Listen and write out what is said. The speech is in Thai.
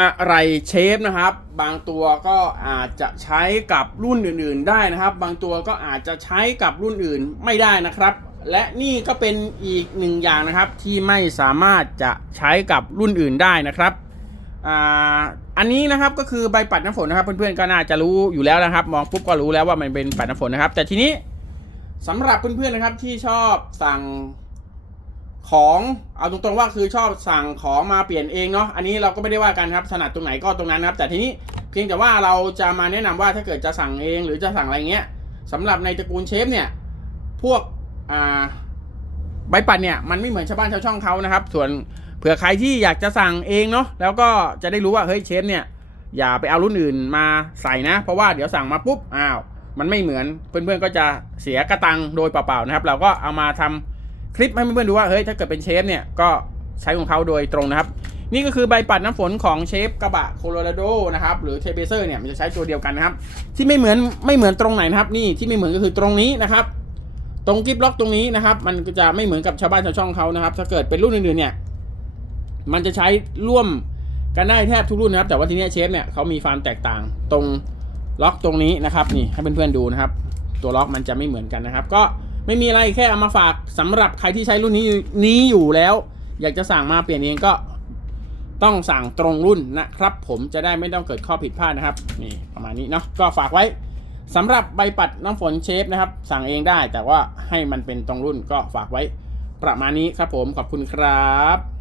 อะไรเชฟนะครับ บางตัวก็อาจจะใช้กับรุ่นอื่นๆได้นะครับ บางตัวก็อาจจะใช้กับรุ่นอื่นไม่ได้นะครับ และนี่ก็เป็นอีกหนึ่งอย่างนะครับที่ไม่สามารถจะใช้กับรุ่นอื่นได้นะครับอ่าอันนี้นะครับก็คือใบปัดน้ำฝนนะครับ เพื่อนๆก็น่าจะรู้อยู่แล้วนะครับ มองปุ๊บก็รู้แล้วว่ามันเป็นปัดน้ำฝนนะครับ แต่ทีนี้สำหรับเพื่อนๆนะครับที่ชอบสั่ง ของเอาตรงๆว่าคือชอบสั่งของมาเปลี่ยนเองเนาะอันนี้เราก็ไม่ได้ว่ากันครับถนัดตรงไหนก็ตรงนั้นครับ แต่ทีนี้เพียงแต่ว่าเราจะมาแนะนำว่าถ้าเกิดจะสั่งเองหรือจะสั่งอะไรเงี้ยสำหรับในตระกูลเชฟเนี่ยพวกอ่าใบปัดเนี่ยมันไม่เหมือนชาวบ้านชาวช่องเขานะครับ ส่วนเผื่อใครที่อยากจะสั่งเองเนาะแล้วก็จะได้รู้ว่าเฮ้ยเชฟเนี่ยอย่าไปเอารุ่นอื่นมาใส่นะ เพราะว่าเดี๋ยวสั่งมาปุ๊บอ้าวมันไม่เหมือนเพื่อนๆก็จะเสียกระตังโดยเปล่าๆนะครับ เราก็เอามาทำ คลิปให้เพื่อนๆดูว่าเฮ้ยถ้าเกิดเป็นเชฟเนี่ยก็ใช้ของเขาโดยตรงนะครับ นี่ก็คือใบปัดน้ำฝนของเชฟกระบะโคโลราโดนะครับหรือเทเบเซอร์เนี่ยมันจะใช้ตัวเดียวกันนะครับ ที่ไม่เหมือนไม่เหมือนตรงไหนนะครับ นี่ที่ไม่เหมือนก็คือตรงนี้นะครับ ตรงกิฟล็อกตรงนี้นะครับ มันก็จะไม่เหมือนกับชาวบ้านชาวช่องเขานะครับ ถ้าเกิดเป็นรุ่นอื่นๆเนี่ยมันจะใช้ร่วมกันได้แทบทุกรุ่นนะครับ แต่ว่าทีเนี้ยเชฟเนี่ยเขามีความแตกต่างตรงล็อกตรงนี้นะครับ นี่ให้เพื่อนๆดูนะครับ ตัวล็อกมันจะไม่เหมือนกันนะครับ ก็ ไม่มีอะไรแค่เอามาฝากสำหรับใครที่ใช้รุ่นนี้นี้อยู่แล้ว อยากจะสั่งมาเปลี่ยนเองก็ต้องสั่งตรงรุ่นนะครับ ผมจะได้ไม่ต้องเกิดข้อผิดพลาดนะครับนี่ประมาณนี้เนาะก็ฝากไว้สำหรับใบปัดน้ำฝนเชฟนะครับ สั่งเองได้แต่ว่าให้มันเป็นตรงรุ่นก็ฝากไว้ประมาณนี้ครับผมขอบคุณครับ